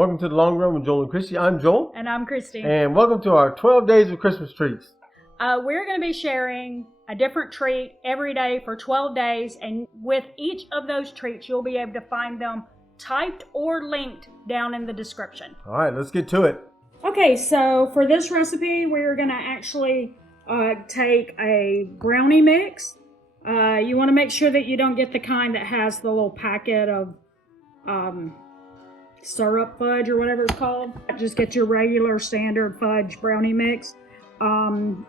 Welcome to the Long Run with Joel and Christy. I'm Joel. And I'm Christy. And welcome to our 12 days of Christmas treats. We're going to be sharing a different treat every day for 12 days. And with each of those treats, you'll be able to find them typed or linked down in the description. All right, let's get to it. Okay, so for this recipe, we're going to actually take a brownie mix. You want to make sure that you don't get the kind that has the little packet of syrup fudge or whatever it's called. Just get your regular standard fudge brownie mix. And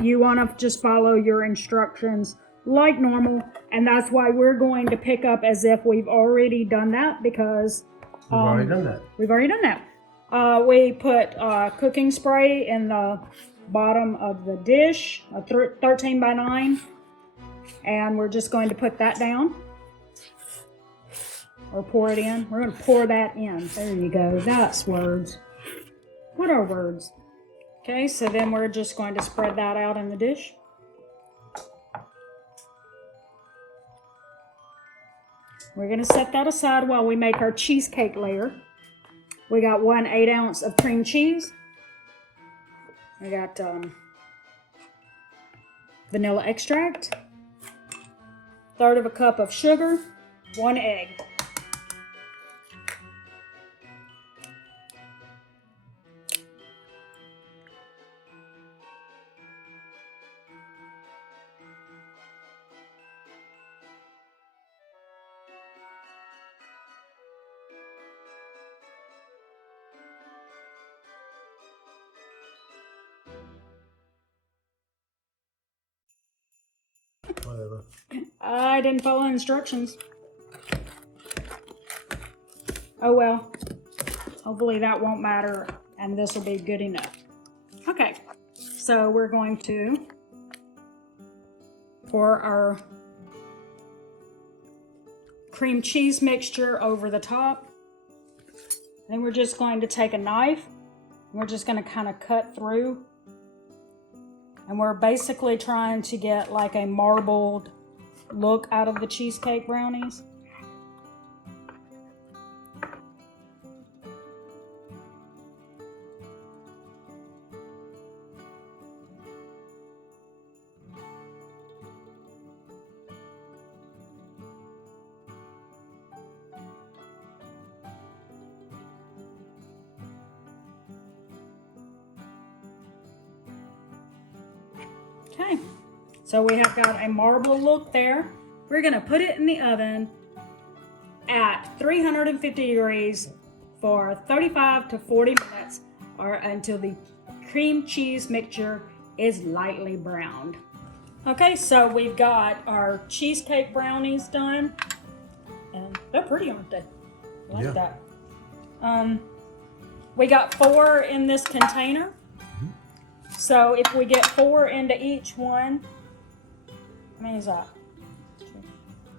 you want to just follow your instructions like normal. And that's why we're going to pick up as if we've already done that, because We've already done that. We put cooking spray in the bottom of the dish, a 13 by 9. And we're just going to put that down. Or pour it in. We're going to pour that in. There you go. That's words. What are words? Okay, so then we're just going to spread that out in the dish. We're going to set that aside while we make our cheesecake layer. We got 1 8-ounce of cream cheese. We got vanilla extract. 1/3 of a cup of sugar. 1 egg. Whatever. I didn't follow instructions. Oh well. Hopefully that won't matter and this will be good enough. Okay, so we're going to pour our cream cheese mixture over the top. Then we're just going to take a knife. We're just going to kind of cut through. And we're basically trying to get like a marbled look out of the cheesecake brownies. Okay, so we have got a marble look there. We're gonna put it in the oven at 350 degrees for 35 to 40 minutes or until the cream cheese mixture is lightly browned. Okay, so we've got our cheesecake brownies done. And they're pretty, aren't they? I like that. We got 4 in this container. So if we get 4 into each one, how many is that? 2,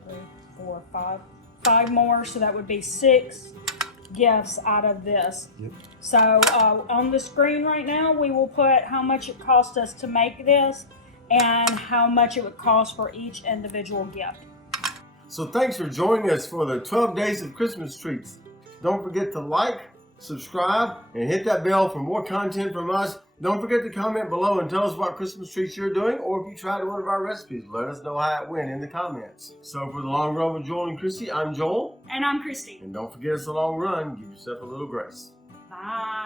3, 4, 5. 5 more, so that would be 6 gifts out of this. Yep. So on the screen right now, we will put how much it cost us to make this and how much it would cost for each individual gift. So thanks for joining us for the 12 days of Christmas treats. Don't forget to like, subscribe, and hit that bell for more content from us. Don't forget to comment below and tell us what Christmas treats you're doing, or if you tried one of our recipes, let us know how it went in the comments. So for the Long Run with Joel and Christy, I'm Joel. And I'm Christy. And don't forget it's a long run. Give yourself a little grace. Bye.